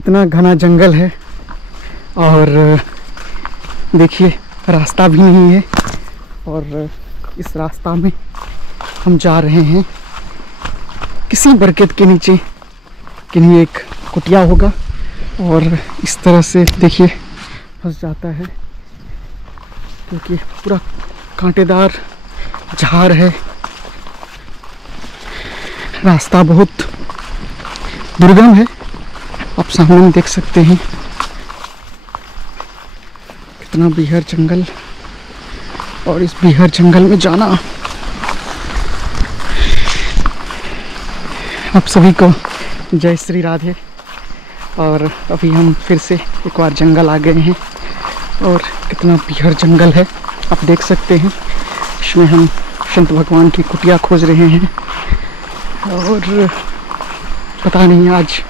इतना घना जंगल है और देखिए रास्ता भी नहीं है। और इस रास्ता में हम जा रहे हैं किसी बरगद के नीचे, कहीं एक कुटिया होगा और इस तरह से देखिए फंस जाता है क्योंकि पूरा कांटेदार झाड़ है। रास्ता बहुत दुर्गम है, आप सामने में देख सकते हैं कितना बीहर जंगल। और इस बीहर जंगल में जाना आप सभी को जय श्री राधे। और अभी हम फिर से एक बार जंगल आ गए हैं और कितना बीहर जंगल है आप देख सकते हैं। इसमें हम संत भगवान की कुटिया खोज रहे हैं और पता नहीं आज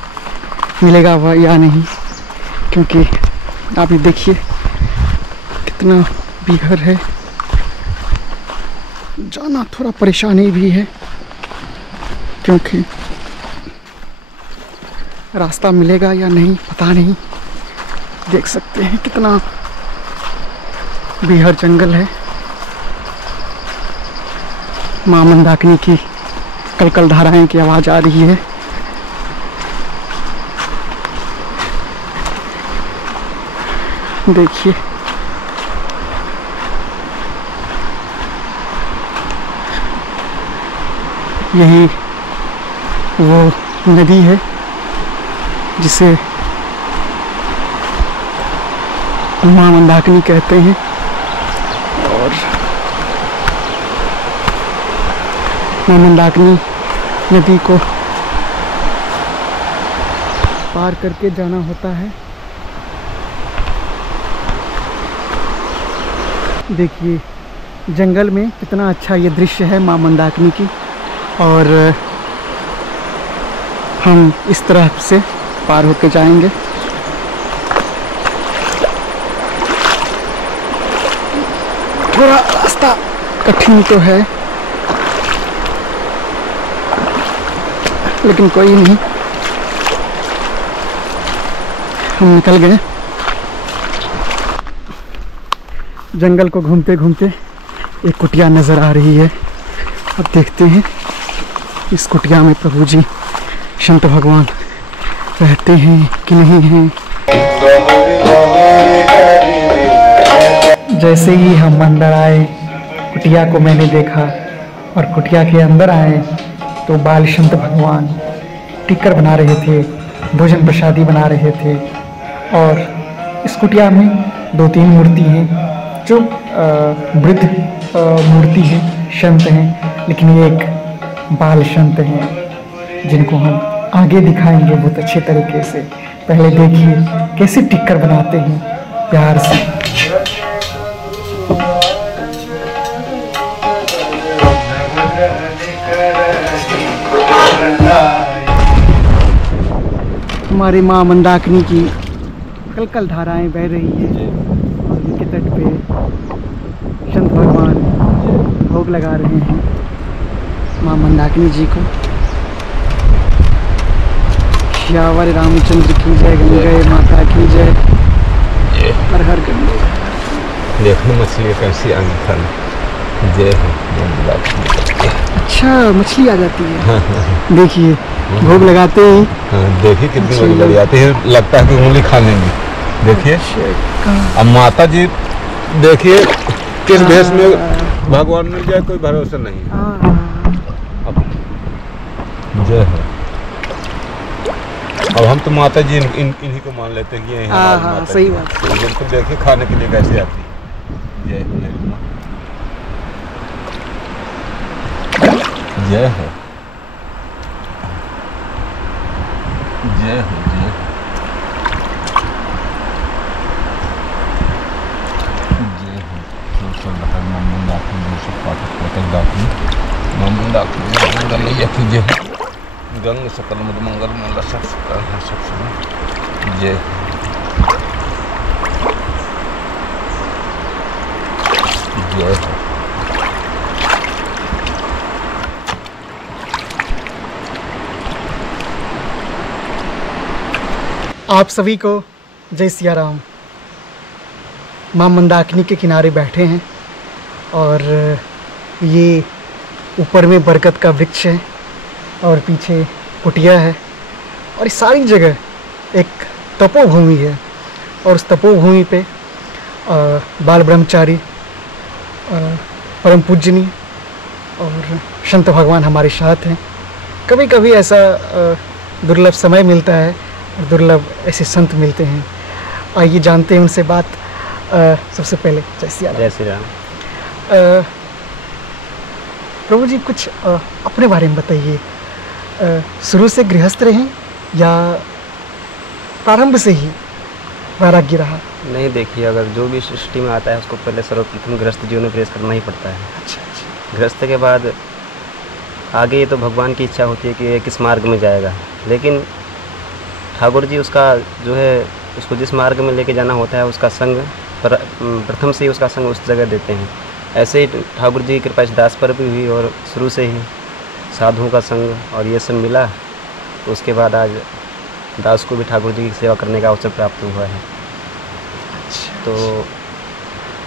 मिलेगा वह या नहीं, क्योंकि आप ये देखिए कितना बीहर है। जाना थोड़ा परेशानी भी है क्योंकि रास्ता मिलेगा या नहीं पता नहीं। देख सकते हैं कितना बीहर जंगल है। मां मंदाकिनी की कलकल धाराएं की आवाज आ रही है। देखिए यही वो नदी है जिसे मां मंदाकिनी कहते हैं। और मां मंदाकिनी नदी को पार करके जाना होता है। देखिए जंगल में कितना अच्छा ये दृश्य है मां मंदाकिनी की। और हम इस तरह से पार होके जाएंगे। थोड़ा रास्ता कठिन तो है लेकिन कोई नहीं, हम निकल गए। जंगल को घूमते घूमते एक कुटिया नजर आ रही है। अब देखते हैं इस कुटिया में प्रभु जी संत भगवान रहते हैं कि नहीं हैं। जैसे ही हम अंदर आए कुटिया को मैंने देखा और कुटिया के अंदर आए तो बाल संत भगवान टिक्कर बना रहे थे, भोजन प्रसादी बना रहे थे। और इस कुटिया में 2-3 मूर्ति हैं जो वृद्ध मूर्ति हैं, संत हैं, लेकिन ये एक बाल संत हैं जिनको हम आगे दिखाएंगे बहुत अच्छे तरीके से। पहले देखिए कैसे टिक्कर बनाते हैं प्यार से। हमारी मां मंदाकिनी की कलकल धाराएं बह रही है और नदी के तट पे संत भगवान भोग लगा रहे हैं मां मंदाकिनी जी को। श्यावर रामचंद्र की जय, गंगे माता की जय, हर हर गंगे। देखो मछली कैसी अंगन जय हो। अच्छा मछली आ जाती है। देखिए भोग लगाते ही देखिए कितनी बड़ी बड़ी आती है, लगता है कि उंगली खा लेंगी। देखिए अब माता जी देखिए किस भेष में भगवान मिल जाए कोई भरोसा नहीं। अब जय है। अब हम तो माता जी इन्हीं को मान लेते हैं कि हाँ सही बात। इनको देखिए खाने के लिए कैसे आती है। जय हो जय हो जय हो जय जय हो। सब मां मंदाकिनी सब पाठक मां मंदाकिनी जय हो। गंग सकल मद मंगल मंगल सब जय जय हो। आप सभी को जय सिया राम। माँ मंदाकिनी के किनारे बैठे हैं और ये ऊपर में बरगद का वृक्ष है और पीछे कुटिया है और इस सारी जगह एक तपोभूमि है और उस तपोभूमि पे बाल ब्रह्मचारी परम पूजनीय और संत भगवान हमारे साथ हैं। कभी कभी ऐसा दुर्लभ समय मिलता है और दुर्लभ ऐसे संत मिलते हैं। आइए जानते हैं उनसे बात। सबसे पहले जय सिया राम। जय श्री राम। प्रभु जी कुछ अपने बारे में बताइए। शुरू से गृहस्थ रहे या प्रारंभ से ही वैराग्य रहा? नहीं, देखिए, अगर जो भी सृष्टि में आता है उसको पहले सर्वप्रथम गृहस्थ जीवन में प्रवेश करना ही पड़ता है। अच्छा अच्छा। गृहस्थ के बाद आगे ये तो भगवान की इच्छा होती है कि ये किस मार्ग में जाएगा, लेकिन ठाकुर जी उसका जो है उसको जिस मार्ग में लेके जाना होता है उसका संग प्रथम से ही उसका संग उस जगह देते हैं। ऐसे ही ठाकुर जी की कृपा इस दास पर भी हुई और शुरू से ही साधुओं का संग और ये सब मिला, तो उसके बाद आज दास को भी ठाकुर जी की सेवा करने का अवसर प्राप्त हुआ है। तो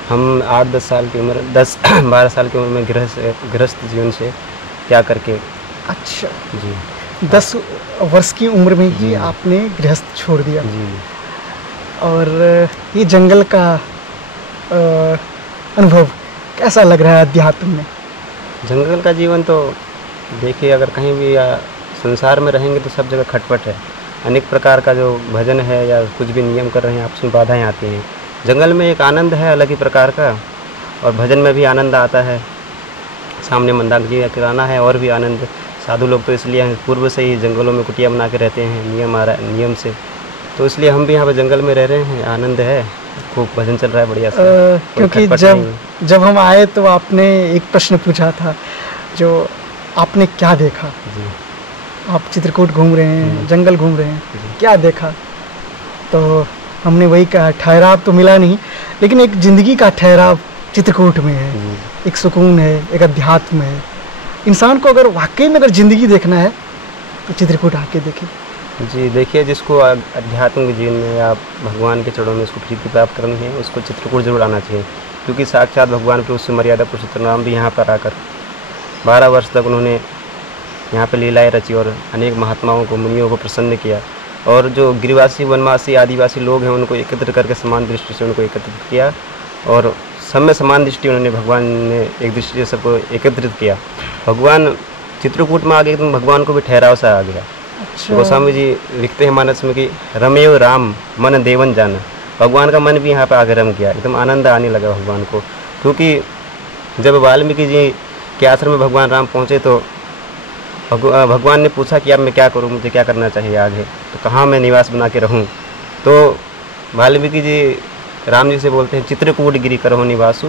हम 8-10 साल की उम्र 10-12 साल की उम्र में गृहस्थ जीवन से त्याग करके। अच्छा जी। 10 वर्ष की उम्र में ही जी। आपने गृहस्थ छोड़ दिया। जी। और ये जंगल का अनुभव कैसा लग रहा है अध्यात्म में? जंगल का जीवन तो देखिए, अगर कहीं भी या संसार में रहेंगे तो सब जगह खटपट है। अनेक प्रकार का जो भजन है या कुछ भी नियम कर रहे हैं आपस में बाधाएं आती हैं। जंगल में एक आनंद है अलग ही प्रकार का, और भजन में भी आनंद आता है। सामने मंदाकिनी जी का किराना है और भी आनंद। साधु लोग तो इसलिए पूर्व से ही जंगलों में कुटिया बना के रहते हैं नियम से, तो इसलिए हम भी यहाँ पर जंगल में रह रहे हैं। आनंद है, खूब भजन चल रहा है बढ़िया से। क्योंकि जब हम आए तो आपने एक प्रश्न पूछा था, जो आपने क्या देखा। जी। आप चित्रकूट घूम रहे हैं, जंगल घूम रहे हैं, क्या देखा? तो हमने वही कहा, ठहराव तो मिला नहीं, लेकिन एक ज़िंदगी का ठहराव चित्रकूट में है। एक सुकून है, एक अध्यात्म है। इंसान को अगर वाकई में अगर ज़िंदगी देखना है तो चित्रकूट आके देखे। जी, देखिए, जिसको अध्यात्म के जीवन में या भगवान के चरणों में उसको प्रीति प्राप्त करनी है, उसको चित्रकूट जरूर आना चाहिए, क्योंकि साक्षात भगवान के उससे मर्यादा पुरुषोत्तम राम भी यहाँ पर आकर 12 वर्ष तक उन्होंने यहाँ पर लीलाएँ रची और अनेक महात्माओं को, मुनियों को प्रसन्न किया। और जो गिरिवासी, वनवासी, आदिवासी लोग हैं उनको एकत्र करके समान दृष्टि से उनको एकत्रित किया, और सब में समान दृष्टि उन्होंने, भगवान ने एक दृष्टि से सबको एकत्रित किया। भगवान चित्रकूट में आ गए तो भगवान को भी ठहराव सा आ गया। अच्छा। गोस्वामी जी लिखते हैं मानस में कि रमेव राम मन देवन जाना। भगवान का मन भी यहाँ पर आगे रम गया, एकदम आनंद आने लगा भगवान को। क्योंकि जब वाल्मीकि जी के आश्रम में भगवान राम पहुँचे तो भगवान ने पूछा कि अब मैं क्या करूँ, मुझे क्या करना चाहिए आगे, तो कहाँ मैं निवास बना के रहूँ। तो वाल्मीकि जी राम जी से बोलते हैं, चित्रकूट गिरी करहो निवासु,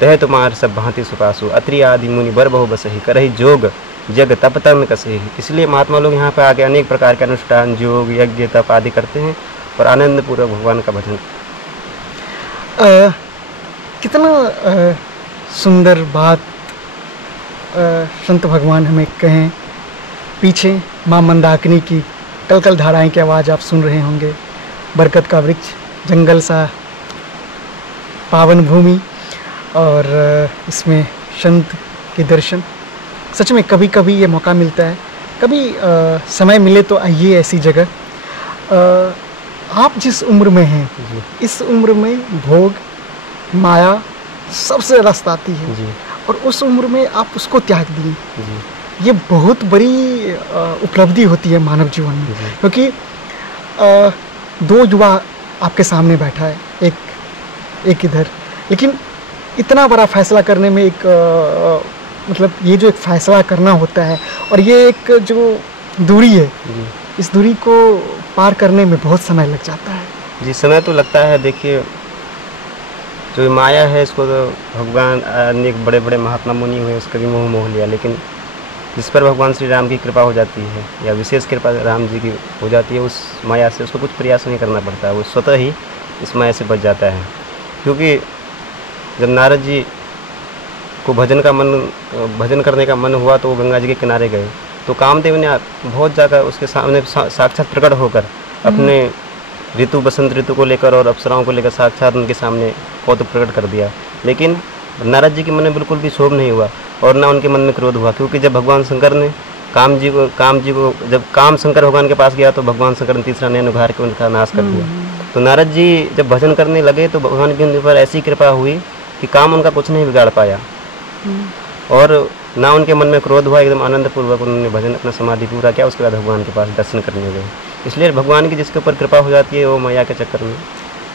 तह तुम्हार सब भांति सुपासु, अत्रि आदि मुनि बर बहु बसही, करही जोग जग तप तम कसही। इसलिए महात्मा लोग यहाँ पर आके अनेक प्रकार के अनुष्ठान, योग, यज्ञ, तप आदि करते हैं और आनंद पूर्वक भगवान का भजन। कितना सुंदर बात संत भगवान हमें कहें। पीछे माँ मंदाकिनी की कलकल धाराएं की आवाज़ आप सुन रहे होंगे। बरगद का वृक्ष, जंगल सा, पावन भूमि, और इसमें संत के दर्शन। सच में कभी कभी ये मौका मिलता है, कभी समय मिले तो आइए ऐसी जगह। आप जिस उम्र में हैं, इस उम्र में भोग, माया सबसे ज़्यादा सताती है, और उस उम्र में आप उसको त्याग दिए। ये बहुत बड़ी उपलब्धि होती है मानव जीवन में, क्योंकि 2 युवा आपके सामने बैठा है, एक इधर, लेकिन इतना बड़ा फैसला करने में मतलब ये जो एक फैसला करना होता है और ये एक जो दूरी है, इस दूरी को पार करने में बहुत समय लग जाता है। जी, समय तो लगता है। देखिए, जो माया है इसको तो भगवान अनेक बड़े बड़े महात्मा मुनि हुए उसका भी मोह लिया, लेकिन जिस पर भगवान श्री राम की कृपा हो जाती है या विशेष कृपा राम जी की हो जाती है, उस माया से उसको कुछ प्रयास नहीं करना पड़ता है, वो स्वतः ही इस माया से बच जाता है। क्योंकि जब नारद जी को भजन करने का मन हुआ तो वो गंगा जी के किनारे गए, तो कामदेव ने बहुत जाकर उसके सामने साक्षात प्रकट होकर अपने ऋतु बसंत ऋतु को लेकर और अप्सराओं को लेकर साक्षात उनके सामने कौतुक प्रकट कर दिया। लेकिन नारद जी के मन में बिल्कुल भी क्षोभ नहीं हुआ और ना उनके मन में क्रोध हुआ, क्योंकि जब भगवान शंकर ने काम जी को जब काम शंकर भगवान के पास गया तो भगवान शंकर ने तीसरा नयन उघार के उनका नाश कर दिया। तो नारद जी जब भजन करने लगे तो भगवान की उन पर ऐसी कृपा हुई कि काम उनका कुछ नहीं बिगाड़ पाया और ना उनके मन में क्रोध हुआ। एकदम आनंद पूर्वक उन्होंने भजन अपना समाधि पूरा किया। उसके बाद भगवान के पास दर्शन करने गए। इसलिए भगवान की जिसके ऊपर कृपा हो जाती है वो माया के चक्कर में।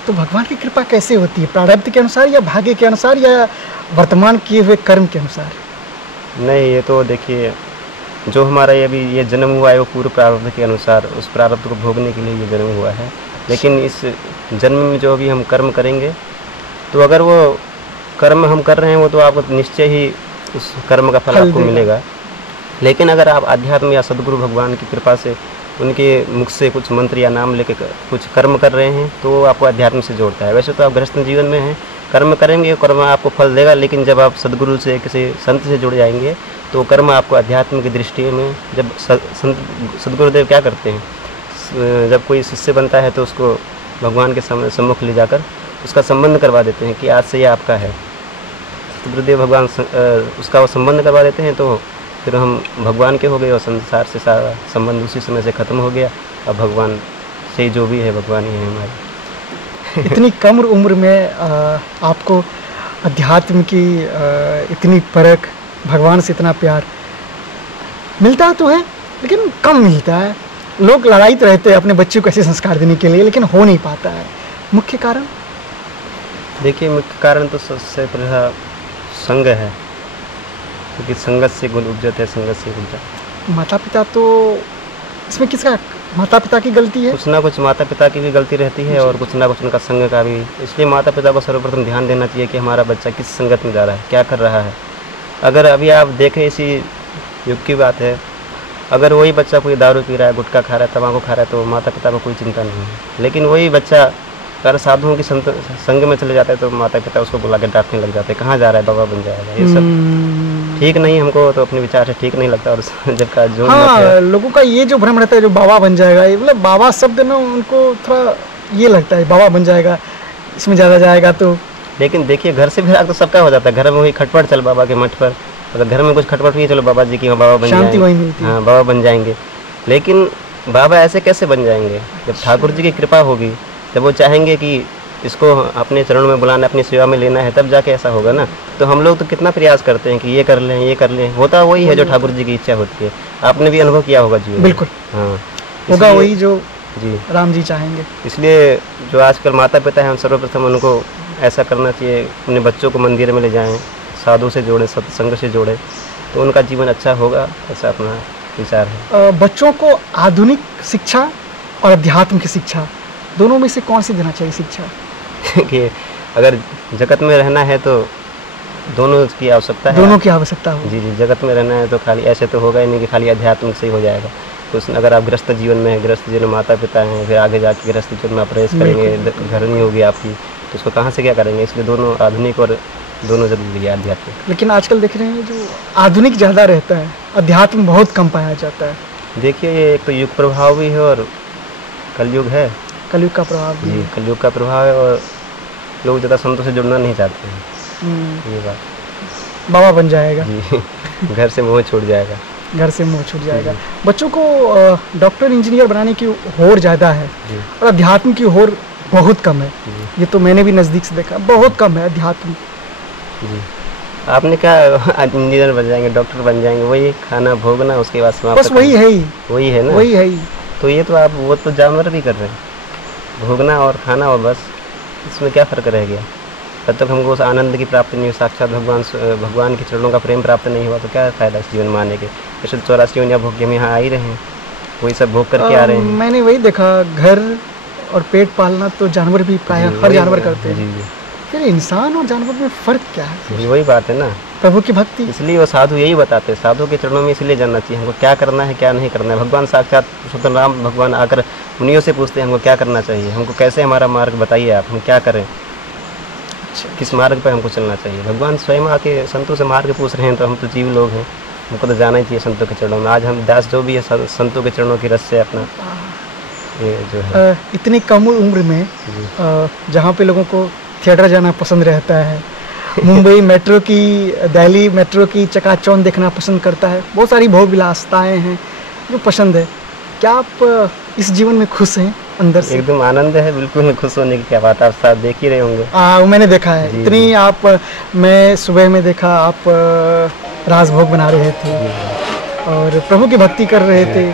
तो भगवान की कृपा कैसे होती है? प्रारब्ध के अनुसार या भाग्य के अनुसार या वर्तमान किए हुए कर्म के अनुसार? नहीं, ये तो देखिए जो हमारा ये अभी ये जन्म हुआ है वो पूर्व प्रारब्ध के अनुसार, उस प्रारब्ध को भोगने के लिए ये जन्म हुआ है। लेकिन इस जन्म में जो अभी हम कर्म करेंगे तो अगर वो कर्म हम कर रहे हैं वो तो आपको निश्चय ही उस कर्म का फल आपको मिलेगा। लेकिन अगर आप अध्यात्म या सद्गुरु भगवान की कृपा से उनके मुख से कुछ मंत्र या नाम लेके कुछ कर्म कर रहे हैं तो वो आपको अध्यात्म से जोड़ता है। वैसे तो आप गृहस्थ जीवन में हैं, कर्म करेंगे, कर्म आपको फल देगा। लेकिन जब आप सद्गुरु से किसी संत से जुड़ जाएंगे तो कर्म आपको अध्यात्म की दृष्टि में, जब सद्गुरुदेव क्या करते हैं, जब कोई शिष्य बनता है तो उसको भगवान के सम्मुख ले जाकर उसका संबंध करवा देते हैं कि आज से ये आपका है। गुरुदेव भगवान उसका वो संबंध करवा देते हैं तो फिर हम भगवान के हो गए और संसार से सारा संबंध उसी समय से ख़त्म हो गया। अब भगवान से जो भी है भगवान ही है हमारे। इतनी कम उम्र में आपको अध्यात्म की इतनी परख, भगवान से इतना प्यार मिलता तो है लेकिन कम मिलता है। लोग लड़ाई रहते हैं अपने बच्चे को ऐसे संस्कार देने के लिए, लेकिन हो नहीं पाता है। मुख्य कारण? देखिए मुख्य कारण तो सबसे पहला संग है, क्योंकि संगत से गुण उपजत है, संगत से गुण। माता पिता तो इसमें किसका, माता पिता की गलती है? कुछ ना कुछ माता पिता की भी गलती रहती है और कुछ ना कुछ उनका संग का भी। इसलिए माता पिता को सर्वप्रथम ध्यान देना चाहिए कि हमारा बच्चा किस संगत में जा रहा है, क्या कर रहा है। अगर अभी आप देखें इसी युग की बात है, अगर वही बच्चा कोई दारू पी रहा है, गुटखा खा रहा है, तम्बाकू खा रहा है तो माता पिता को कोई चिंता नहीं है। लेकिन वही बच्चा अगर साधुओं की संग में चले जाता है तो माता पिता उसको बुला के डांटने लग जाते हैं, कहाँ जा रहा है, बाबा बन जाएगा। ये सब ठीक नहीं, हमको तो अपने विचार से ठीक नहीं लगता। और जब का जो लोगों का ये जो भ्रम रहता है जो बाबा बन जाएगा, ये मतलब बाबा शब्द में उनको थोड़ा ये लगता है बाबा बन जाएगा, इसमें ज़्यादा जाएगा तो। लेकिन देखिए घर से फिर तो सबका हो जाता है। घर में वही खटपट, चल बाबा के मठ पर, अगर घर में कुछ खटपट हुई चलो बाबा जी की, बाबा बन शांति वही मिलती है। हाँ बाबा बन जाएंगे। लेकिन बाबा ऐसे कैसे बन जाएंगे? जब ठाकुर जी की कृपा होगी, जब वो चाहेंगे कि इसको अपने चरणों में बुलाना, अपनी सेवा में लेना है, तब जाके ऐसा होगा ना। तो हम लोग तो कितना प्रयास करते हैं कि ये कर लें, ये कर लें, होता वही है जो ठाकुर जी की इच्छा होती है। आपने भी अनुभव किया होगा जी। बिल्कुल हाँ, होगा वही जो जी राम जी चाहेंगे। इसलिए जो आजकल माता पिता हैं सर्वप्रथम उनको ऐसा करना चाहिए, अपने बच्चों को मंदिर में ले जाएं, साधु से जोड़ें, सत्संग से जोड़ें, तो उनका जीवन अच्छा होगा, ऐसा अपना विचार है। बच्चों को आधुनिक शिक्षा और अध्यात्म की शिक्षा दोनों में से कौन सी देना चाहिए शिक्षा? कि अगर जगत में रहना है तो दोनों की आवश्यकता है। दोनों की आवश्यकता हो। जी जी, जगत में रहना है तो खाली ऐसे तो होगा ही नहीं कि खाली अध्यात्म से ही हो जाएगा। तो अगर आप गृहस्थ जीवन में हैं, गृहस्थ जीवन में माता पिता हैं, फिर आगे जाके गृहस्थ जीवन में आप प्रवेश करेंगे, घर नहीं होगी आपकी, तो उसको कहाँ से क्या करेंगे? इसलिए दोनों आधुनिक और दोनों जरूरी है, आध्यात्मिक। लेकिन आजकल देख रहे हैं जो आधुनिक ज़्यादा रहता है, अध्यात्म बहुत कम पाया जाता है। देखिए ये एक तो युग प्रभाव भी है और कलयुग है, कलयुग का प्रभाव भी। जी कलयुग का प्रभाव है और लोग ज़्यादा संतों से जुड़ना नहीं चाहते हैं। ये बात बाबा बन जाएगा जी, घर से मोह छूट जाएगा, घर से मुँह छूट जाएगा। बच्चों को डॉक्टर इंजीनियर बनाने की होड़ ज़्यादा है और अध्यात्म की होड़ बहुत कम है। ये तो मैंने भी नज़दीक से देखा, बहुत कम है अध्यात्म। जी आपने क्या इंजीनियर बन जाएंगे, डॉक्टर बन जाएंगे, वही खाना भोगना, उसके बाद समाप्त, बस वही है ही, वही है ना, वही है ही। तो ये तो आप वो तो जानवर भी कर रहे हैं, भोगना और खाना, और बस इसमें क्या फ़र्क रह गया? तब तक हमको उस आनंद की प्राप्ति नहीं हुई, साक्षात भगवान के चरणों का प्रेम प्राप्त नहीं हुआ, तो क्या फ़ायदा इस जीवन में आने के? जैसे 84 योनियाँ भोग के हम यहाँ आ ही रहे हैं, वही सब भोग करके आ रहे हैं। मैंने वही देखा, घर और पेट पालना तो जानवर भी प्रायः हर जानवर करते हैं। जी जी, फिर इंसान और जानवर में फ़र्क क्या है? जी वही बात है ना, प्रभु की भक्ति। इसलिए वो साधु यही बताते हैं, साधु के चरणों में इसलिए जानना चाहिए हमको क्या करना है क्या नहीं करना है। भगवान साक्षात पुरुषोत्तम राम भगवान आकर मुनियों से पूछते हैं हमको क्या करना चाहिए, हमको कैसे हमारा मार्ग बताइए आप, हम क्या करें, किस मार्ग पर हमको चलना चाहिए। भगवान स्वयं आके संतों से मार्ग पूछ रहे हैं, तो हम तो जीव लोग हैं, हमको तो जाना ही चाहिए संतों के चरणों में। आज हम दास जो भी है संतों के चरणों की रस से अपना ये जो है इतनी कम उम्र में जी। जहाँ पे लोगों को थिएटर जाना पसंद रहता है, मुंबई मेट्रो की, दिल्ली मेट्रो की चकाचौंध देखना पसंद करता है, बहुत सारी भोग विलासताएँ हैं जो पसंद है, क्या आप इस जीवन में खुश हैं अंदर से? एकदम आनंद है, बिल्कुल खुश होने की क्या बात, आप साथ देख ही रहे होंगे। वो मैंने देखा है जी, इतनी जी। आप, मैं सुबह में देखा आप राजभोग बना रहे थे और प्रभु की भक्ति कर रहे थे,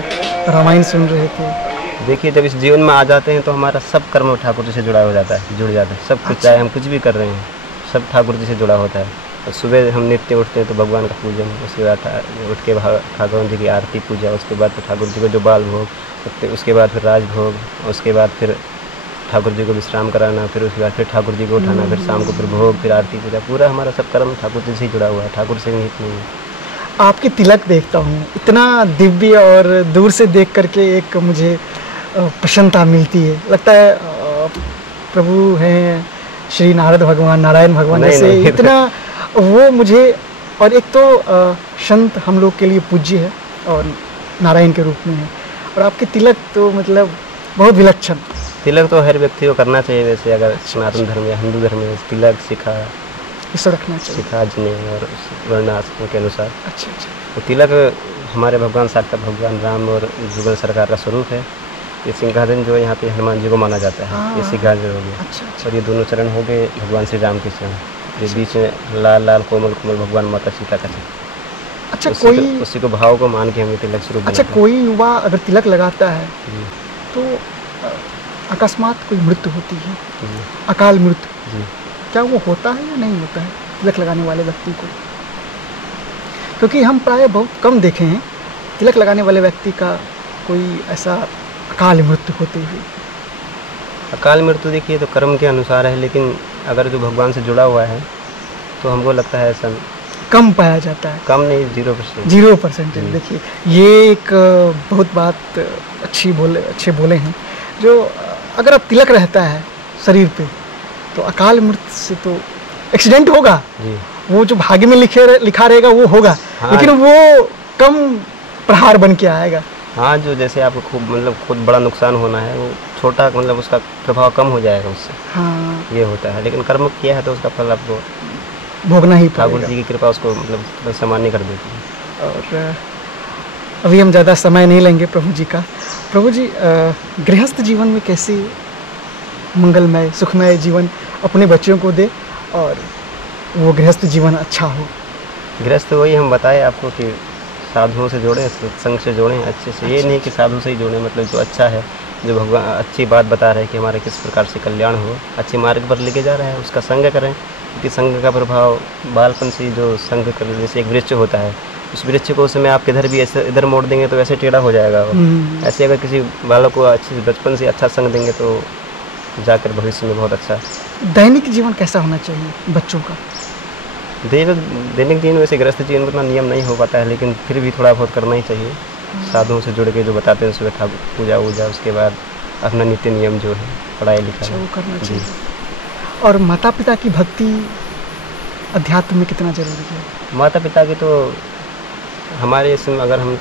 रामायण सुन रहे थे। देखिए, जब इस जीवन में आ जाते हैं तो हमारा सब कर्म ठाकुर जी से जुड़ा हो जाता है, जुड़ जाता है सब कुछ। अच्छा। चाहे हम कुछ भी कर रहे हैं, सब ठाकुर जी से जुड़ा होता है। और सुबह हम नित्य उठते हैं तो भगवान का पूजन, उसके बाद उठ के ठाकुर जी की आरती पूजा, उसके बाद फिर ठाकुर जी को जो बाल भोग, उसके बाद फिर राजभोग, उसके बाद फिर ठाकुर जी को विश्राम कराना, फिर उसके बाद फिर ठाकुर जी को उठाना, फिर शाम को फिर भोग, फिर आरती पूजा, पूरा हमारा सब कर्म ठाकुर जी से ही जुड़ा हुआ है, ठाकुर से निहित नहीं है। आपके तिलक देखता हूँ, इतना दिव्य, और दूर से देख करके एक मुझे प्रसन्नता मिलती है, लगता है प्रभु हैं श्री नारद भगवान, नारायण भगवान नहीं, जैसे, नहीं। इतना वो मुझे। और एक तो संत हम लोग के लिए पूज्य है और नारायण के रूप में है, और आपके तिलक तो मतलब बहुत विलक्षण। तिलक तो हर व्यक्ति को करना चाहिए वैसे, अगर सनातन धर्म या हिंदू धर्म में तिलक शिखा इसे रखना चाहिए। शिखा जने और वर्णाश्रम के अनुसार। अच्छा अच्छा। तो तिलक हमारे भगवान साक्षात भगवान राम और जुगल सरकार का स्वरूप है। ये सिंहासन जो है यहाँ पे हनुमान जी को माना जाता है, ये सिंहासन हो गया। अच्छा अच्छा। और ये दोनों चरण हो गए भगवान श्री राम के चरण, ये बीच में लाल लाल कोमल कोमल भगवान माता सीता का चरण। अच्छा, कोई उसी को भाव को मान के हम ये तिलक स्वरूप अच्छा, बनाते हैं। कोई युवा अगर तिलक लगाता है जी, तो अकस्मात कोई मृत्यु होती है, जी, अकाल मृत्यु, जी। क्या वो होता है या नहीं होता है तिलक लगाने वाले व्यक्ति को? क्योंकि हम प्राय बहुत कम देखे हैं तिलक लगाने वाले व्यक्ति का कोई ऐसा अकाल मृत्यु होते हुए। अकाल मृत्यु देखिए तो कर्म के अनुसार है, लेकिन अगर जो भगवान से जुड़ा हुआ है तो हमको लगता है ऐसा कम पाया जाता है। कम नहीं, 0%। 0%। देखिए, ये एक बहुत बात अच्छे बोले हैं, जो अगर अब तिलक रहता है शरीर पे तो अकाल मृत्यु से तो एक्सीडेंट होगा, जी। वो जो भाग्य में लिखा रहेगा वो होगा। हाँ। लेकिन वो कम प्रहार बन के आएगा। हाँ, जो जैसे आपको खूब खुद बड़ा नुकसान होना है, वो छोटा उसका प्रभाव कम हो जाएगा उससे। हाँ, ये होता है, लेकिन कर्म किया है तो उसका फल आपको भोगना ही ठाकुर पड़ेगा। जी की कृपा उसको सामान्य कर देती है। और अभी हम ज़्यादा समय नहीं लेंगे प्रभु जी का। प्रभु जी, गृहस्थ जीवन में कैसे मंगलमय सुखमय जीवन अपने बच्चों को दे और वो गृहस्थ जीवन अच्छा हो? गृहस्थ वही हम बताए आपको कि साधुओं से जोड़ें, सत्संग से जोड़ें अच्छे से। ये नहीं कि साधु से ही जोड़ें, मतलब जो अच्छा है, जो भगवान अच्छी बात बता रहे हैं कि हमारे किस प्रकार से कल्याण हो, अच्छे मार्ग पर लेके जा रहे हैं, उसका संग करें। क्योंकि संग का प्रभाव बालपन से जो संग कर, जैसे एक वृक्ष होता है, उस वृक्ष को उस समय आप किधर भी ऐसे इधर मोड़ देंगे तो ऐसे टेढ़ा हो जाएगा वो। ऐसे अगर किसी बालक को अच्छे बचपन से अच्छा संग देंगे तो जाकर भविष्य में बहुत अच्छा। दैनिक जीवन कैसा होना चाहिए बच्चों का? दैनिक जीवन वैसे गृहस्थ जीवन में उतना नियम नहीं हो पाता है, लेकिन फिर भी थोड़ा बहुत करना ही चाहिए। साधुओं से जुड़ के जो बताते हैं सुबह ठाकुर पूजा वूजा, उसके बाद अपना नित्य नियम जो है पढ़ाई लिखाई वो करना जी। चाहिए। और माता पिता की भक्ति अध्यात्म में कितना जरूरी है? माता पिता की तो हमारे इसमें अगर हम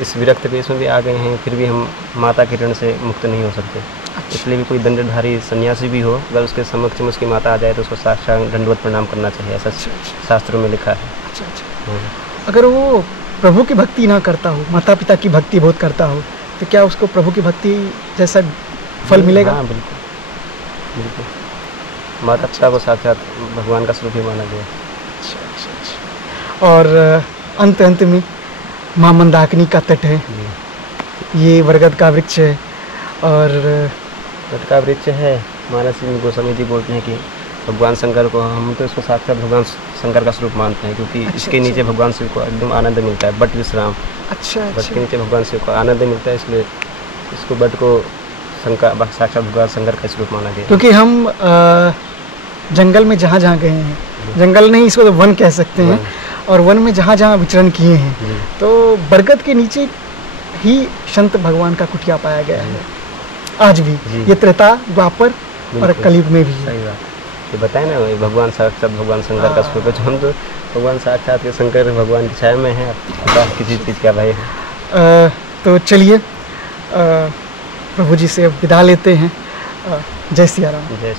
इस विरक्त पेश में भी आ गए हैं, फिर भी हम माता के ऋण से मुक्त नहीं हो सकते। इसलिए भी कोई दंडधारी सन्यासी भी हो, अगर उसके समक्ष में उसकी माता आ जाए तो उसको साक्षात दंडवत प्रणाम करना चाहिए, ऐसा शास्त्रों में लिखा है। अच्छा अच्छा। अगर वो प्रभु की भक्ति ना करता हो, माता पिता की भक्ति बहुत करता हो, तो क्या उसको प्रभु की भक्ति जैसा फल मिलेगा? हाँ, बिल्कुल बिल्कुल। माता पिता को साक्षात भगवान का स्वरूप ही माना गया। अच्छा। और अंत में माँ मंदाकिनी का तट है, ये बरगद का वृक्ष है, और तट का वृक्ष है। मानस गोस्वामी जी बोलते हैं कि भगवान शंकर को, हम तो इसको साक्षात भगवान शंकर का स्वरूप मानते हैं, क्योंकि इसके नीचे भगवान शिव को एकदम आनंद मिलता है, बट विश्राम। अच्छा। बट के नीचे भगवान शिव को आनंद मिलता है, इसलिए इसको बट को शंकर साक्षात भगवान शंकर का स्वरूप माना गया। क्योंकि हम जंगल में जहाँ जहाँ गए हैं, जंगल नहीं इसको तो वन कह सकते हैं, और वन में जहाँ जहाँ विचरण किए हैं, तो बरगद के नीचे ही संत भगवान का कुटिया पाया गया है आज भी। ये त्रेता द्वापर और कलयुग में भी। सही बात, ये बताए ना, भगवान साक्षात भगवान शंकर का स्वरूप है। हम तो भगवान साक्षात के शंकर भगवान की छाया में है, किसी चीज़ का भय है। तो चलिए प्रभु जी से विदा लेते हैं। जय सिया राम। जय